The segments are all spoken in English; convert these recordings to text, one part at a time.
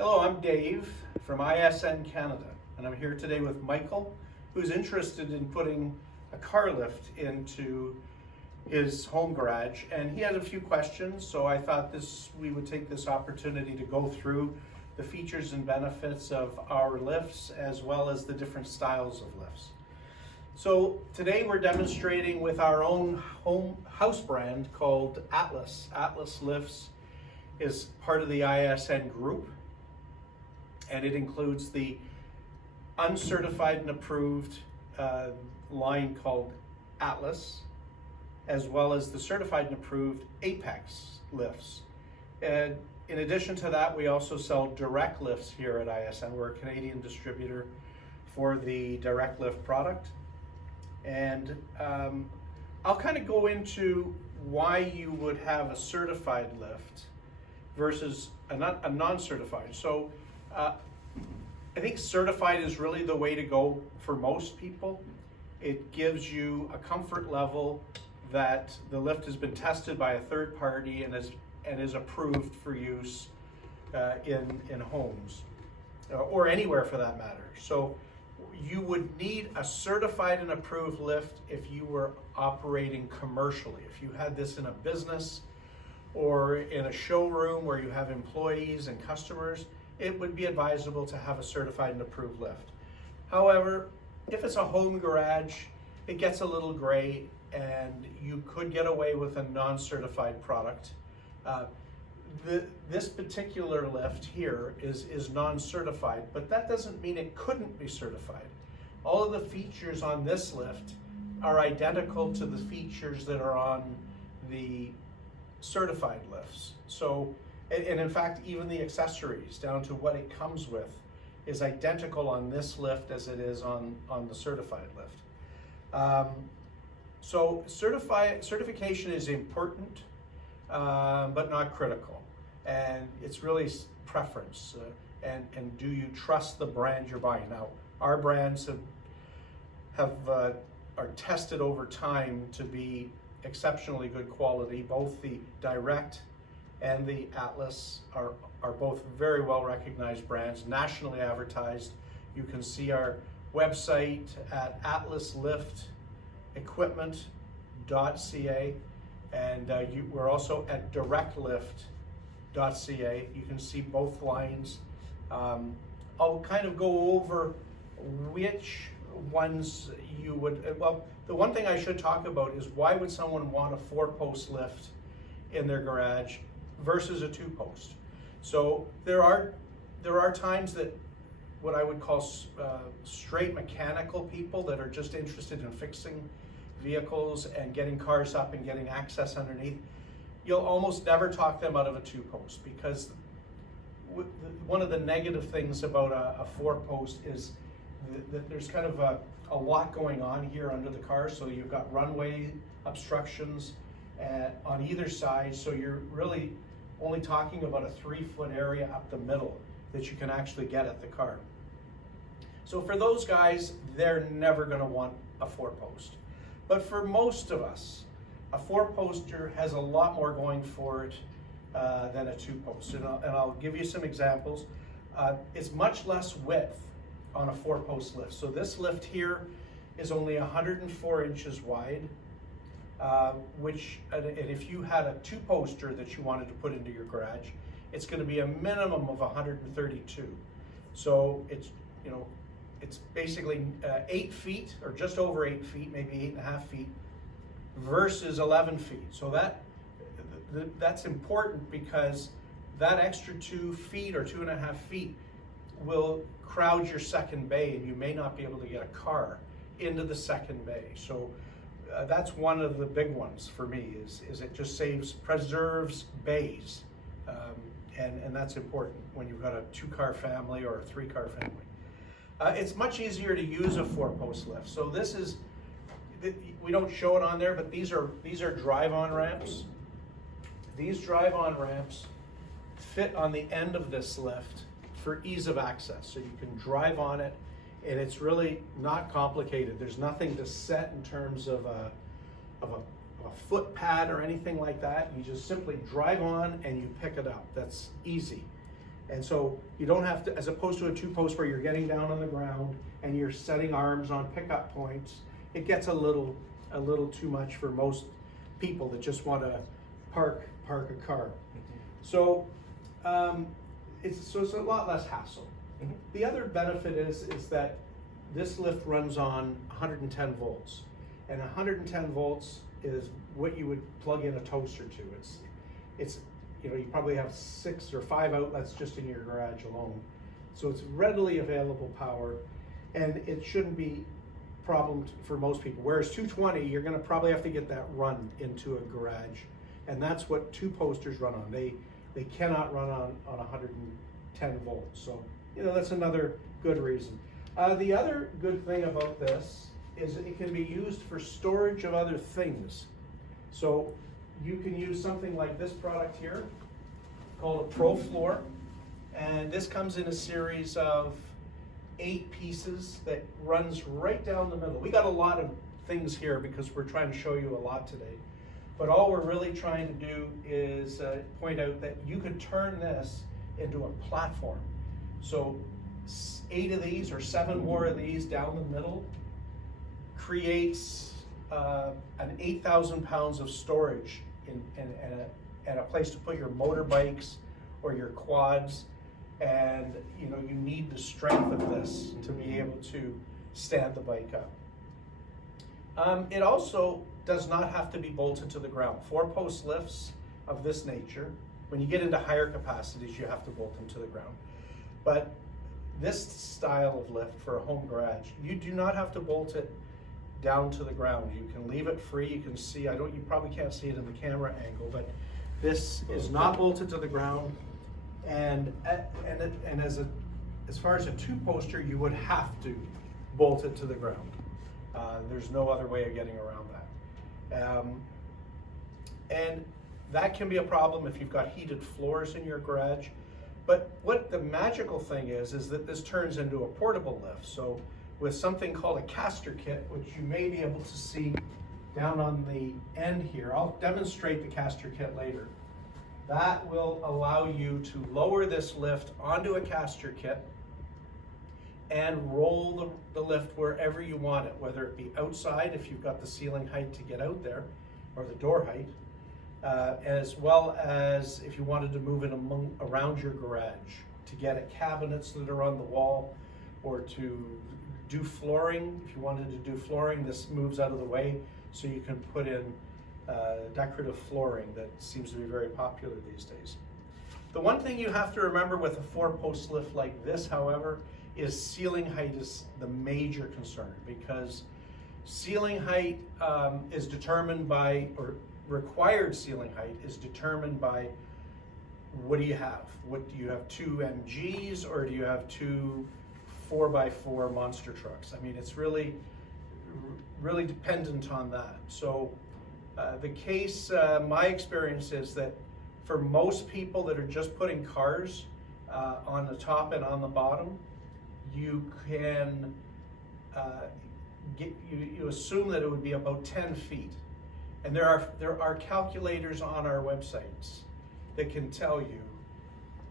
Hello, I'm Dave from ISN Canada, and I'm here today with Michael, who's interested in putting a car lift into his home garage, and he had a few questions, so I thought we would take this opportunity to go through the features and benefits of our lifts as well as the different styles of lifts. So today we're demonstrating with our own house brand called Atlas. Atlas Lifts is part of the ISN group, and it includes the uncertified and approved line called Atlas, as well as the certified and approved Apex lifts. And in addition to that, we also sell direct lifts here at ISN. We're a Canadian distributor for the direct lift product. And I'll kind of go into why you would have a certified lift versus a non-certified. So I think certified is really the way to go for most people. It gives you a comfort level that the lift has been tested by a third party and is approved for use in homes or anywhere for that matter. So you would need a certified and approved lift if you were operating commercially. If you had this in a business or in a showroom where you have employees and customers, it would be advisable to have a certified and approved lift. However, if it's a home garage, it gets a little gray and you could get away with a non-certified product. This particular lift here is non-certified, but that doesn't mean it couldn't be certified. All of the features on this lift are identical to the features that are on the certified lifts. So, and in fact, even the accessories down to what it comes with is identical on this lift as it is on the certified lift. So certification is important, but not critical. And it's really preference. And do you trust the brand you're buying? Now, our brands are tested over time to be exceptionally good quality. Both the Direct and the Atlas are both very well recognized brands, nationally advertised. You can see our website at atlaslift.equipment.ca, and we're also at directlift.ca. You can see both lines. I'll kind of go over which ones you would, well, the one thing I should talk about is why would someone want a 4-post lift in their garage versus a 2-post. So there are times that what I would call straight mechanical people that are just interested in fixing vehicles and getting cars up and getting access underneath. You'll almost never talk them out of a 2-post because one of the negative things about a 4-post is that there's kind of a lot going on here under the car. So you've got runway obstructions on either side, so you're really only talking about a 3-foot area up the middle that you can actually get at the car. So for those guys, they're never going to want a 4-post. But for most of us, a 4-poster has a lot more going for it than a 2-post. And I'll give you some examples. It's much less width on a 4-post lift. So this lift here is only 104 inches wide. And if you had a 2-poster that you wanted to put into your garage, it's going to be a minimum of 132. So it's basically 8 feet or just over 8 feet, maybe 8.5 feet versus 11 feet. So that's important because that extra 2 feet or 2.5 feet will crowd your second bay, and you may not be able to get a car into the second bay. So that's one of the big ones for me is it just preserves bays, and that's important when you've got a 2-car family or a 3-car family. It's much easier to use a 4-post lift. So this is, we don't show it on there, but these are drive-on ramps. These drive-on ramps fit on the end of this lift for ease of access. So you can drive on it, and it's really not complicated. There's nothing to set in terms of a foot pad or anything like that. You just simply drive on and you pick it up. That's easy. And so you don't have to, as opposed to a two-post where you're getting down on the ground and you're setting arms on pickup points, it gets a little too much for most people that just want to park a car. So it's a lot less hassle. The other benefit is that this lift runs on 110 volts, and 110 volts is what you would plug in a toaster to. It's you probably have 6 or 5 outlets just in your garage alone, so it's readily available power, and it shouldn't be a problem for most people. Whereas 220, you're going to probably have to get that run into a garage, and that's what two posters run on. They cannot run on 110 volts. So that's another good reason. The other good thing about this is it can be used for storage of other things. So you can use something like this product here called a Pro Floor, and this comes in a series of 8 pieces that runs right down the middle. We got a lot of things here because we're trying to show you a lot today, but all we're really trying to do is point out that you could turn this into a platform. So 8 of these or 7 more of these down the middle creates an 8,000 pounds of storage and a place to put your motorbikes or your quads, and you need the strength of this to be able to stand the bike up. It also does not have to be bolted to the ground. 4-post lifts of this nature, when you get into higher capacities, you have to bolt them to the ground. But this style of lift for a home garage, you do not have to bolt it down to the ground. You can leave it free. You can see, you probably can't see it in the camera angle, but this is not bolted to the ground. And as far as a 2-poster, you would have to bolt it to the ground. There's no other way of getting around that. And that can be a problem if you've got heated floors in your garage. But what the magical thing is that this turns into a portable lift. So with something called a caster kit, which you may be able to see down on the end here, I'll demonstrate the caster kit later. That will allow you to lower this lift onto a caster kit and roll the lift wherever you want it, whether it be outside if you've got the ceiling height to get out there, or the door height, as well as if you wanted to move it around your garage to get at cabinets that are on the wall, or to do flooring. If you wanted to do flooring, this moves out of the way so you can put in decorative flooring that seems to be very popular these days. The one thing you have to remember with a 4-post lift like this, however, is ceiling height is the major concern, because ceiling height is determined by, or required ceiling height is determined by, what do you have? What do you have, 2 MGs, or do you have 2 4x4 monster trucks? I mean, it's really dependent on that. So the case, my experience is that for most people that are just putting cars on the top and on the bottom, you can you assume that it would be about 10 feet. And there are calculators on our websites that can tell you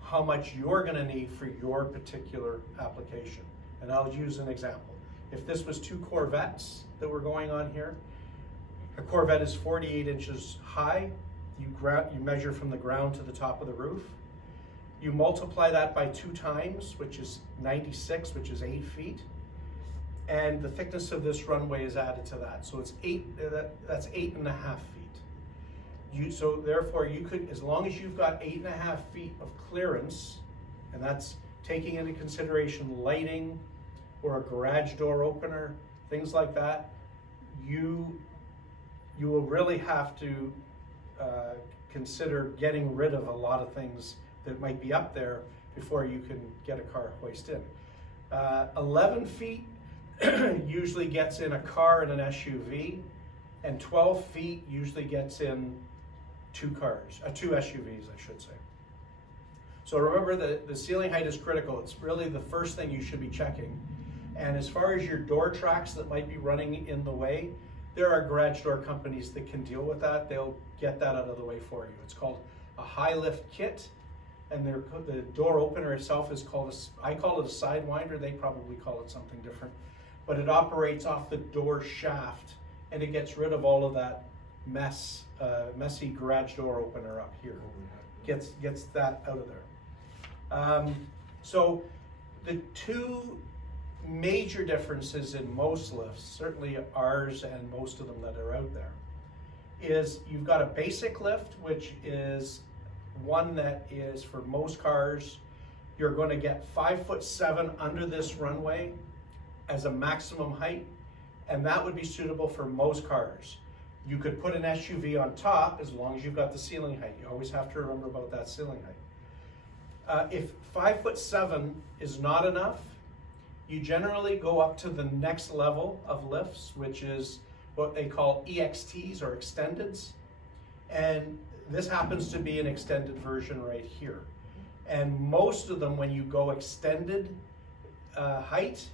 how much you're going to need for your particular application. And I'll use an example. If this was 2 Corvettes that were going on here, a Corvette is 48 inches high. You measure from the ground to the top of the roof. You multiply that by 2 times, which is 96, which is 8 feet. And the thickness of this runway is added to that. So it's that's 8.5 feet. So therefore you could, as long as you've got 8.5 feet of clearance, and that's taking into consideration lighting or a garage door opener, things like that, you will really have to consider getting rid of a lot of things that might be up there before you can get a car hoist in. 11 feet usually gets in a car and an SUV, and 12 feet usually gets in 2 SUVs, I should say. So remember that the ceiling height is critical. It's really the first thing you should be checking. And as far as your door tracks that might be running in the way, there are garage door companies that can deal with that. They'll get that out of the way for you. It's called a high lift kit, and the door opener itself is called I call it a sidewinder, they probably call it something different, but it operates off the door shaft, and it gets rid of all of that messy garage door opener up here. Gets that out of there. So the two major differences in most lifts, certainly ours and most of them that are out there, is you've got a basic lift, which is one that is for most cars, you're going to get 5'7" under this runway as a maximum height, and that would be suitable for most cars. You could put an SUV on top as long as you've got the ceiling height. You always have to remember about that ceiling height. If 5'7" is not enough, you generally go up to the next level of lifts, which is what they call EXTs or extendeds. And this happens to be an extended version right here. And most of them, when you go extended height,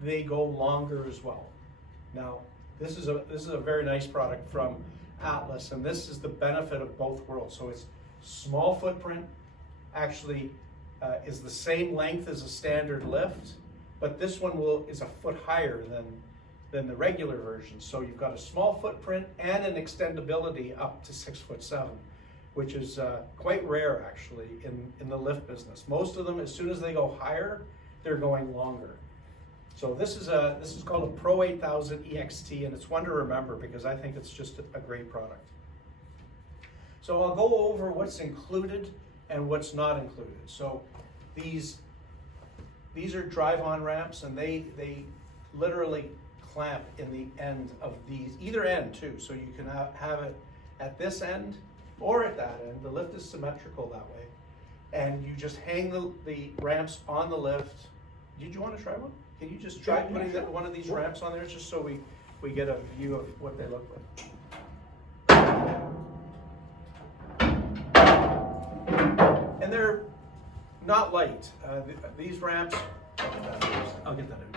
they go longer as well. Now, this is a very nice product from Atlas, and this is the benefit of both worlds. So it's small footprint, actually is the same length as a standard lift, but this one is a foot higher than the regular version. So you've got a small footprint and an extendability up to 6'7", which is quite rare actually in the lift business. Most of them, as soon as they go higher, they're going longer. So this is called a Pro 8000 EXT, and it's one to remember because I think it's just a great product. So I'll go over what's included and what's not included. So these are drive-on ramps, and they literally clamp in the end of these, either end too. So you can have it at this end or at that end. The lift is symmetrical that way. And you just hang the ramps on the lift. Did you want to try one? Can you just try putting one of these ramps on there just so we get a view of what they look like? And they're not light. These ramps, I'll get that in.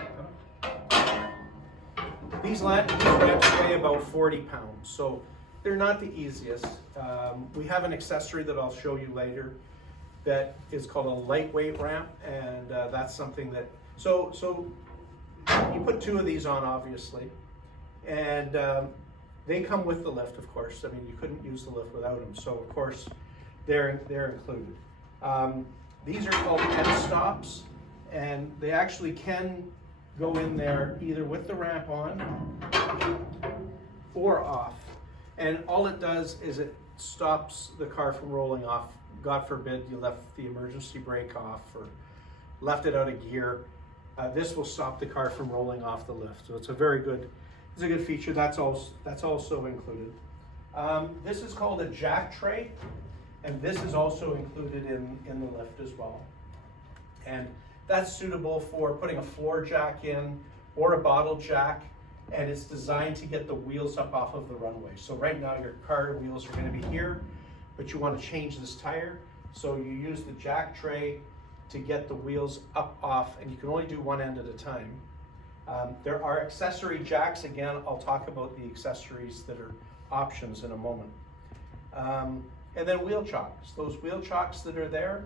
These ramps weigh about 40 pounds, so they're not the easiest. We have an accessory that I'll show you later that is called a lightweight ramp, and that's something that, so you put two of these on, obviously, and they come with the lift, of course. I mean, you couldn't use the lift without them, so of course they're included. These are called end stops, and they actually can go in there either with the ramp on or off. And all it does is it stops the car from rolling off. God forbid you left the emergency brake off or left it out of gear. This will stop the car from rolling off the lift. So it's a good feature. That's also included. This is called a jack tray, and this is also included in the lift as well. And that's suitable for putting a floor jack in or a bottle jack, and it's designed to get the wheels up off of the runway. So right now your car wheels are going to be here, but you want to change this tire, so you use the jack tray to get the wheels up off, and you can only do one end at a time. There are accessory jacks. Again, I'll talk about the accessories that are options in a moment. And then wheel chocks. Those wheel chocks that are there,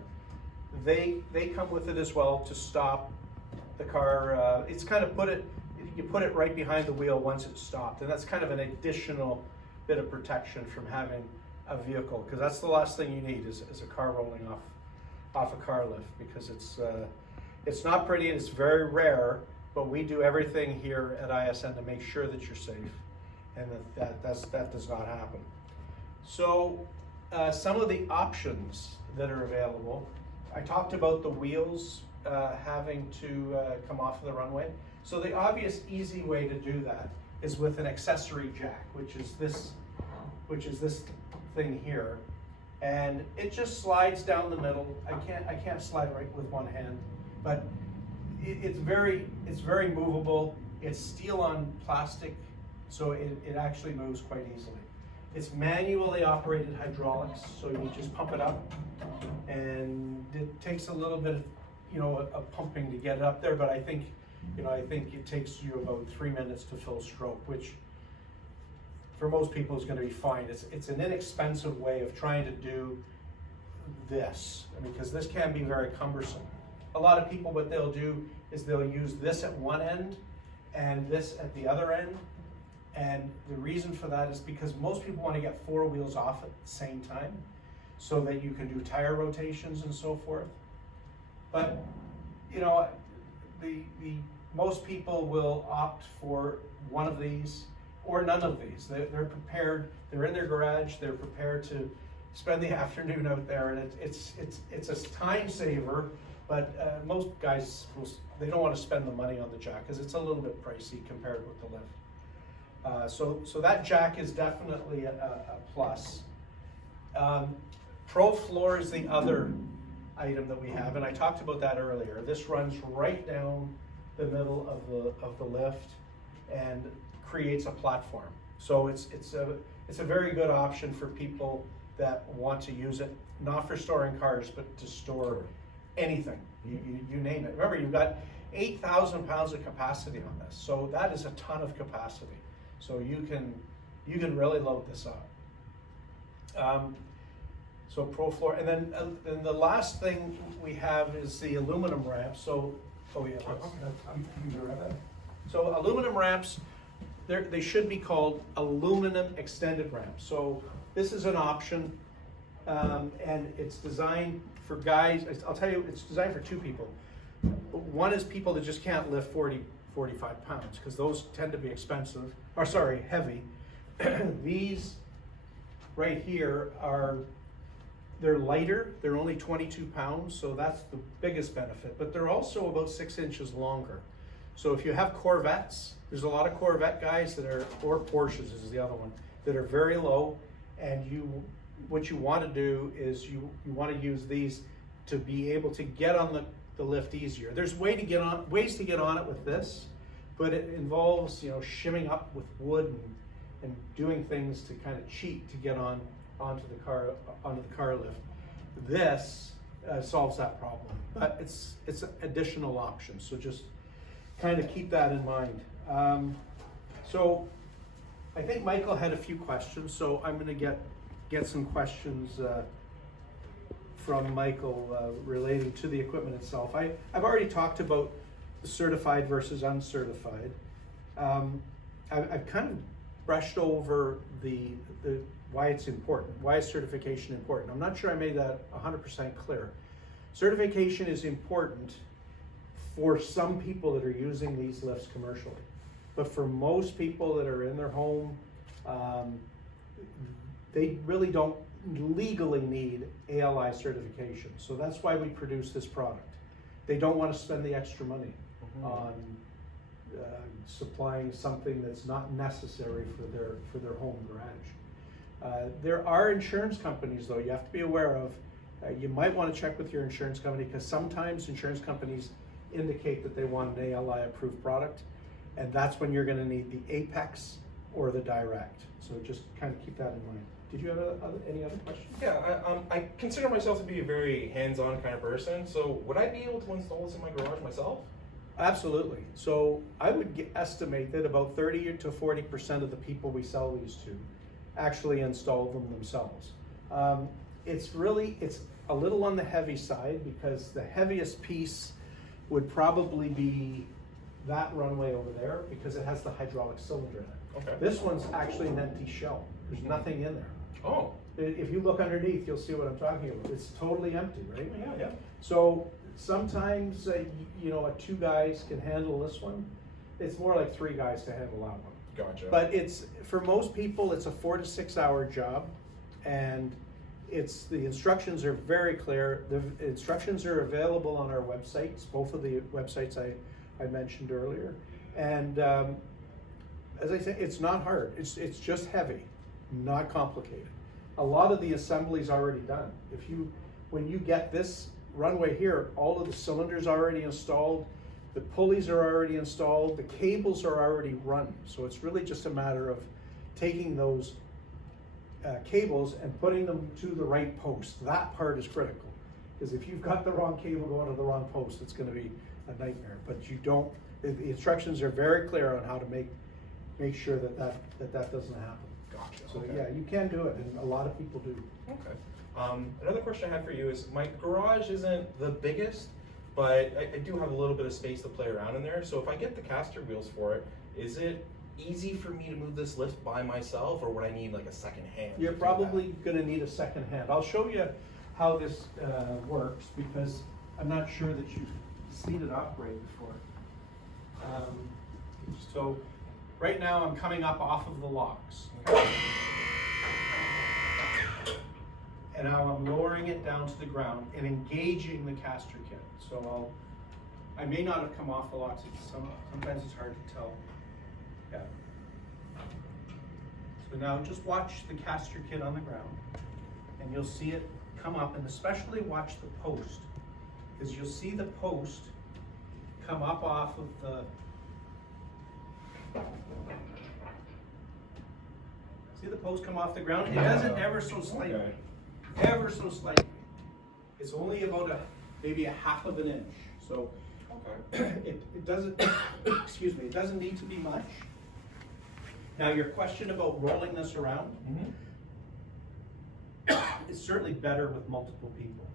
they come with it as well to stop the car. It's kind of you put it right behind the wheel once it's stopped, and that's kind of an additional bit of protection from having a vehicle, because that's the last thing you need is a car rolling off a car lift, because it's not pretty and it's very rare, but we do everything here at ISN to make sure that you're safe and that does not happen. So some of the options that are available, I talked about the wheels having to come off of the runway. So the obvious easy way to do that is with an accessory jack, which is this thing here, and it just slides down the middle. I can't slide right with one hand, but it's very movable. It's steel on plastic, so it actually moves quite easily. It's manually operated hydraulics, so you just pump it up, and it takes a little bit of pumping to get it up there, but I think it takes you about 3 minutes to full stroke, which for most people is going to be fine. It's an inexpensive way of trying to do this, because this can be very cumbersome. A lot of people, what they'll do is they'll use this at one end and this at the other end. And the reason for that is because most people want to get four wheels off at the same time so that you can do tire rotations and so forth. But, you know, the most people will opt for one of these or none of these. They're prepared, they're in their garage, they're prepared to spend the afternoon out there, and it's a time saver, but most guys, they don't want to spend the money on the jack because it's a little bit pricey compared with the lift. So that jack is definitely a plus. Pro Floor is the other item that we have, and I talked about that earlier. This runs right down the middle of the lift and creates a platform. So it's a very good option for people that want to use it, not for storing cars, but to store anything. You name it. Remember, you've got 8,000 pounds of capacity on this, so that is a ton of capacity. So you can really load this up. So Pro Floor, and then the last thing we have is the aluminum ramp. So, oh yeah, so aluminum ramps, they should be called aluminum extended ramps. So this is an option, and it's designed for guys. I'll tell you, it's designed for two people. One is people that just can't lift 45 pounds, because those tend to be expensive, or sorry, heavy. These right here they're lighter, they're only 22 pounds, so that's the biggest benefit, but they're also about 6 inches longer. So if you have Corvettes, there's a lot of Corvette guys that are, or Porsches is the other one, that are very low, and what you want to do is you want to use these to be able to get on the lift easier. There's ways to get on it with this, but it involves, shimming up with wood and doing things to kind of cheat to get onto the car lift. This solves that problem, but it's an additional option. So just kind of keep that in mind. So I think Michael had a few questions, so I'm going to get some questions from Michael relating to the equipment itself. I've already talked about the certified versus uncertified. I've kind of brushed over the why it's important, why is certification important. I'm not sure I made that 100% clear. Certification is important for some people that are using these lifts commercially, but for most people that are in their home, they really don't legally need ALI certification. So that's why we produce this product. They don't want to spend the extra money on supplying something that's not necessary for their home garage. There are insurance companies, though, you have to be aware of. You might want to check with your insurance company, because sometimes insurance companies indicate that they want an ALI approved product, and that's when you're going to need the Apex or the Direct. So just kind of keep that in mind. Did you have any other questions? Yeah, I consider myself to be a very hands-on kind of person, so would I be able to install this in my garage myself? Absolutely. So I would estimate that about 30 to 40% of the people we sell these to actually install them themselves. It's a little on the heavy side, because the heaviest piece would probably be that runway over there, because it has the hydraulic cylinder in it. Okay. This one's actually an empty shell. There's nothing in there. Oh. If you look underneath, you'll see what I'm talking about. It's totally empty, right? Yeah. So sometimes, two guys can handle this one. It's more like 3 guys to handle that one. Gotcha. But for most people, it's a 4 to 6 hour job, and the instructions are very clear. The instructions are available on our websites, both of the websites I mentioned earlier. And as I said, it's not hard. It's just heavy, not complicated. A lot of the assembly's already done. When you get this runway here, all of the cylinders are already installed, the pulleys are already installed, the cables are already run. So it's really just a matter of taking those cables and putting them to the right post. That part is critical, because if you've got the wrong cable going to the wrong post, it's going to be a nightmare. But the instructions are very clear on how to make sure that doesn't happen. Gotcha. So Okay. yeah, you can do it, and a lot of people do. Okay. Another question I had for you is, my garage isn't the biggest, but I do have a little bit of space to play around in there. So if I get the caster wheels for it, is it easy for me to move this lift by myself, or would I need like a second hand? You're to do probably going to need a second hand. I'll show you how this works, because I'm not sure that you've seen it operate before. So right now I'm coming up off of the locks. And now I'm lowering it down to the ground and engaging the caster kit. So I may not have come off the locks. Sometimes it's hard to tell. Yeah. So now just watch the caster kit on the ground, and you'll see it come up, and especially watch the post, because you'll see the post come up off of the, see the post come off the ground? It does it ever so slightly. Okay. Ever so slightly. It's only about maybe a half of an inch. So Okay. it doesn't, excuse me, it doesn't need to be much. Now your question about rolling this around, it's certainly better with multiple people.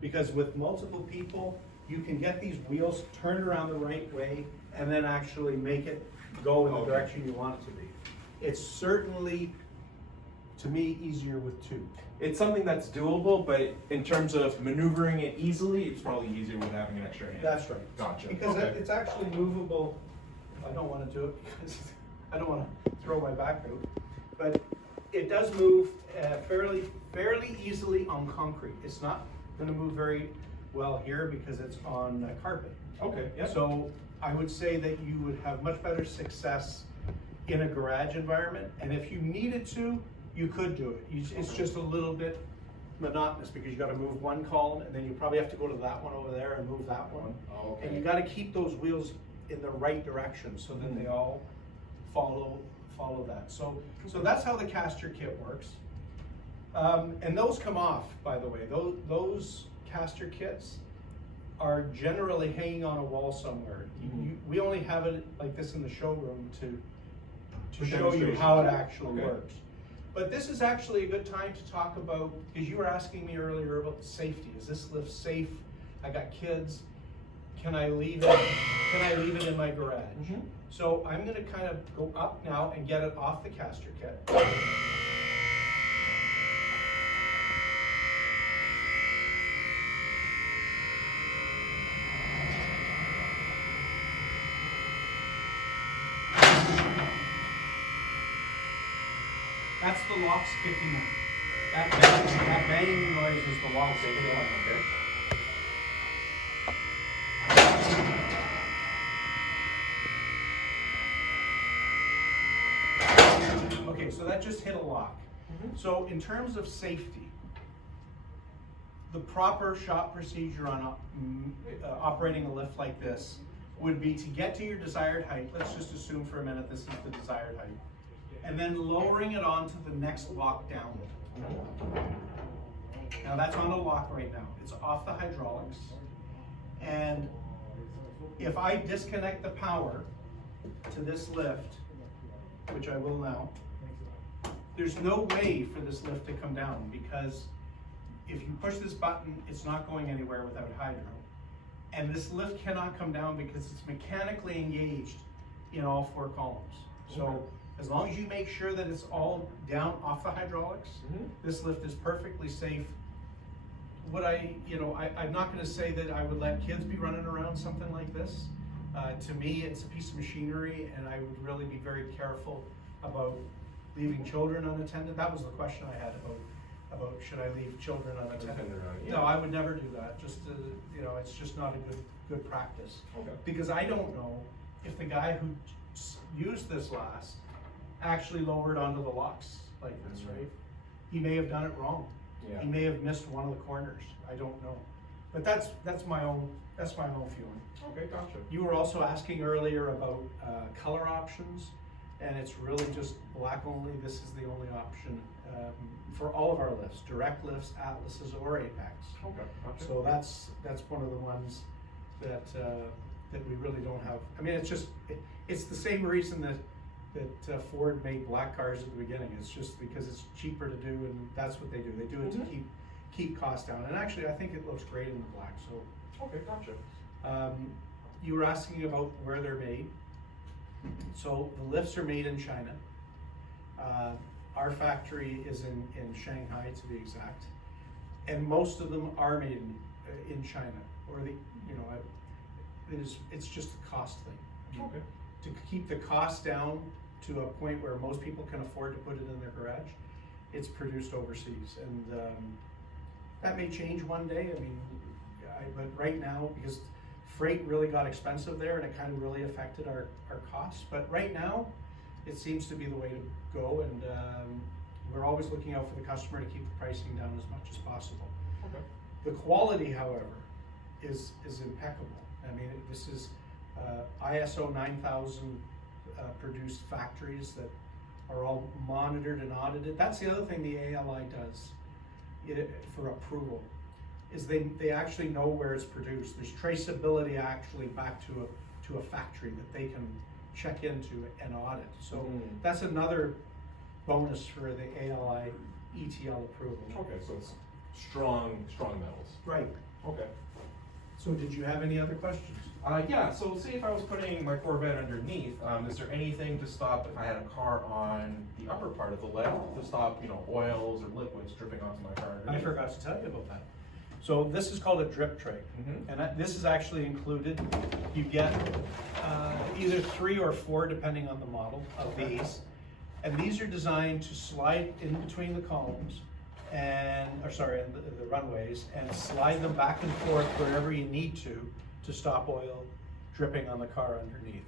Because with multiple people, you can get these wheels turned around the right way and then actually make it go in the direction you want it to be. It's certainly, to me, easier with two. It's something that's doable, but in terms of maneuvering it easily, it's probably easier with having an extra hand. That's right. Gotcha. Because Okay. it's actually movable. I don't want to do it because I don't want to throw my back out. But it does move fairly easily on concrete. It's not going to move very well here because it's on carpet. Okay. Yeah. So I would say that you would have much better success in a garage environment. And if you needed to, you could do it. It's just a little bit monotonous because you got to move one column, and then you probably have to go to that one over there and move that one. Okay. And you got to keep those wheels in the right direction so that they all follow that. So that's how the caster kit works. And those come off, by the way. Those caster kits are generally hanging on a wall somewhere. We only have it like this in the showroom to show you how it actually works. But this is actually a good time to talk about, because you were asking me earlier about safety. Is this lift safe? I got kids. Can I leave it? Can I leave it in my garage? So I'm going to kind of go up now and get it off the caster kit. That's the locks kicking in. That banging noise is the locks kicking in. Okay. Okay, so that just hit a lock. So in terms of safety, the proper shop procedure on operating a lift like this would be to get to your desired height. Let's just assume for a minute this is the desired height. And then lowering it onto the next lock down. Now that's on a lock right now. It's off the hydraulics. And if I disconnect the power to this lift, which I will now, there's no way for this lift to come down, because if you push this button, it's not going anywhere without hydro. And this lift cannot come down because it's mechanically engaged in all four columns. So as long as you make sure that it's all down off the hydraulics, this lift is perfectly safe. What I'm not going to say that I would let kids be running around something like this. To me, it's a piece of machinery, and I would really be very careful about leaving children unattended. That was the question I had about should I leave children unattended? Yeah. No, I would never do that. Just it's just not a good practice. Okay. Because I don't know if the guy who used this last actually lowered onto the locks like this, right? He may have done it wrong. Yeah. He may have missed one of the corners. I don't know. But that's my own feeling. Okay, gotcha. You were also asking earlier about color options, and it's really just black only. This is the only option for all of our lifts, direct lifts, Atlases, or Apex. Okay, gotcha. So that's one of the ones that we really don't have. I mean, it's the same reason that that Ford made black cars at the beginning. It's just because it's cheaper to do, and that's what they do. They do it to keep costs down. And actually, I think it looks great in the black. So, Okay, gotcha. you were asking about where they're made. So the lifts are made in China. Our factory is in Shanghai, to be exact, and most of them are made in China. Or it's just a cost thing. Okay. To keep the cost down to a point where most people can afford to put it in their garage, it's produced overseas, and that may change one day. I mean, but right now, because freight really got expensive there, and it kind of really affected our costs. But right now, it seems to be the way to go, and we're always looking out for the customer to keep the pricing down as much as possible. Okay. The quality, however, is impeccable. I mean, this is ISO 9000 produced factories that are all monitored and audited. That's the other thing the ALI does for approval, is they actually know where it's produced. There's traceability actually back to a factory that they can check into and audit. So that's another bonus for the ALI ETL approval. Okay, so it's strong metals. Right. Okay. So did you have any other questions? Yeah, so say if I was putting my Corvette underneath, is there anything to stop if I had a car on the upper part of the lift to stop, oils or liquids dripping onto my car underneath? I forgot to tell you about that. So this is called a drip tray, and this is actually included. You get either 3 or 4, depending on the model of these, and these are designed to slide in between the columns and the runways, and slide them back and forth wherever you need to stop oil dripping on the car underneath.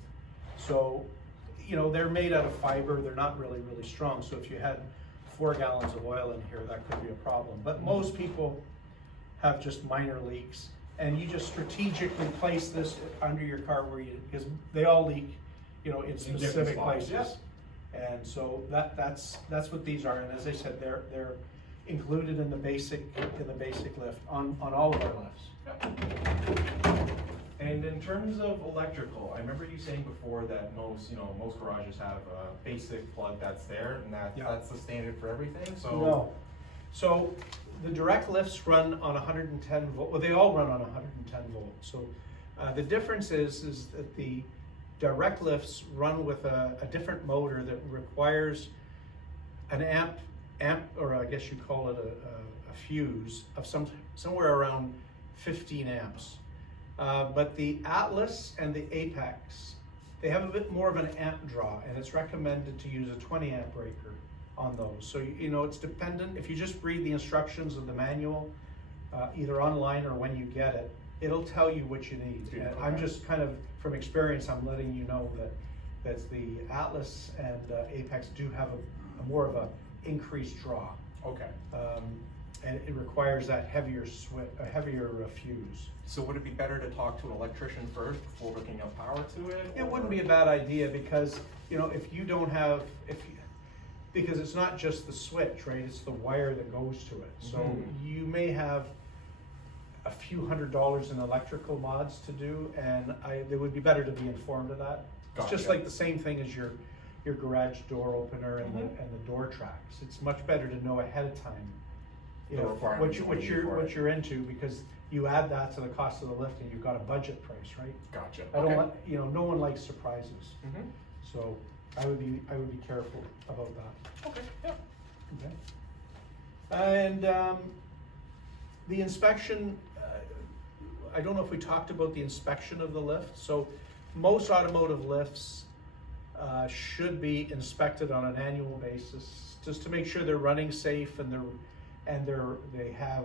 So, they're made out of fiber. They're not really strong. So if you had 4 gallons of oil in here, that could be a problem. But most people have just minor leaks, and you just strategically place this under your car because they all leak, in specific places. Yes. And so that's what these are. And as I said, they're included in the basic lift on all of our lifts. Yep. And in terms of electrical, I remember you saying before that most garages have a basic plug that's there, and that's the standard for everything. So no. So the direct lifts run on 110 volt. Well, they all run on 110 volts. So the difference is that the direct lifts run with a different motor that requires an amp, or I guess you call it a fuse of somewhere around 15 amps. But the Atlas and the Apex, they have a bit more of an amp draw, and it's recommended to use a 20 amp breaker on those. So, it's dependent. If you just read the instructions of the manual, either online or when you get it, it'll tell you what you need. And I'm just kind of, from experience, I'm letting you know that the Atlas and Apex do have a more of a increased draw. Okay. And it requires that heavier fuse. So would it be better to talk to an electrician first before hooking up power to it? It wouldn't be a bad idea, because if you don't have because it's not just the switch, right? It's the wire that goes to it. So you may have a few $100s in electrical mods to do, and it would be better to be informed of that. Gotcha. It's just like the same thing as your garage door opener and the door tracks. It's much better to know ahead of time what you're into, because you add that to the cost of the lift, and you've got a budget price, right? Gotcha. No one likes surprises. So I would be careful about that. Okay. Yeah. Okay. And the inspection, I don't know if we talked about the inspection of the lift. So most automotive lifts should be inspected on an annual basis, just to make sure they're running safe and they have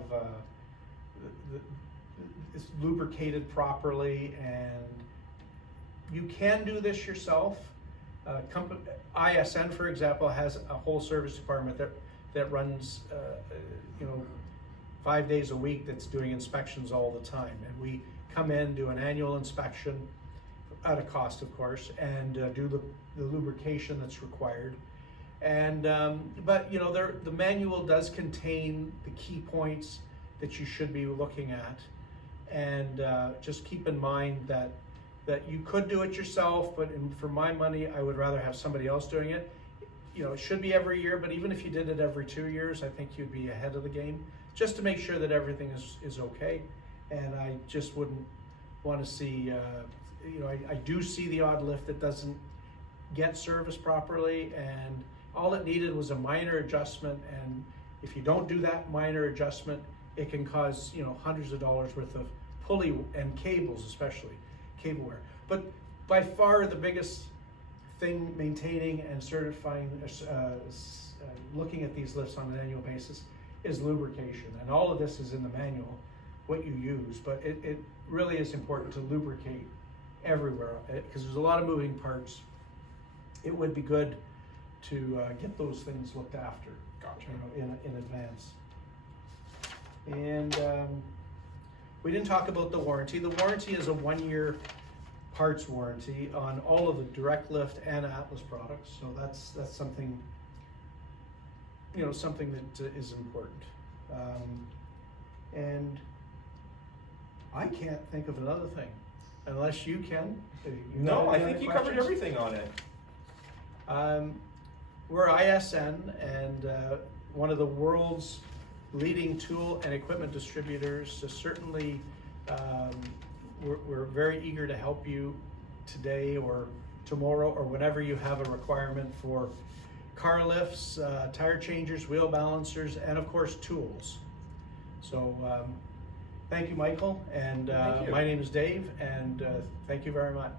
it's lubricated properly. And you can do this yourself. ISN, for example, has a whole service department that runs 5 days a week, that's doing inspections all the time. And we come in, do an annual inspection at a cost, of course, and do the lubrication that's required. And but the manual does contain the key points that you should be looking at, and just keep in mind that that you could do it yourself, but for my money, I would rather have somebody else doing it. You know, it should be every year, but even if you did it every 2 years, I think you'd be ahead of the game, just to make sure that everything is okay. And I just wouldn't want to see, you know, I do see the odd lift that doesn't get serviced properly, and all it needed was a minor adjustment, and if you don't do that minor adjustment, it can cause, you know, hundreds of dollars worth of pulley and cables, especially cable wear. But by far the biggest thing maintaining and certifying, looking at these lifts on an annual basis is lubrication. And all of this is in the manual, what you use, but it really is important to lubricate everywhere, because there's a lot of moving parts. It would be good to get those things looked after, Gotcha. you know, in advance. And we didn't talk about the warranty. The warranty is a 1-year parts warranty on all of the direct lift and Atlas products. So that's something, you know, something that is important. And I can't think of another thing, unless you can. No, I think you covered everything on it. We're ISN, and one of the world's leading tool and equipment distributors. So certainly we're very eager to help you today or tomorrow or whenever you have a requirement for car lifts, tire changers, wheel balancers, and of course tools. So thank you, Michael, and Thank you. my name is Dave, and thank you very much.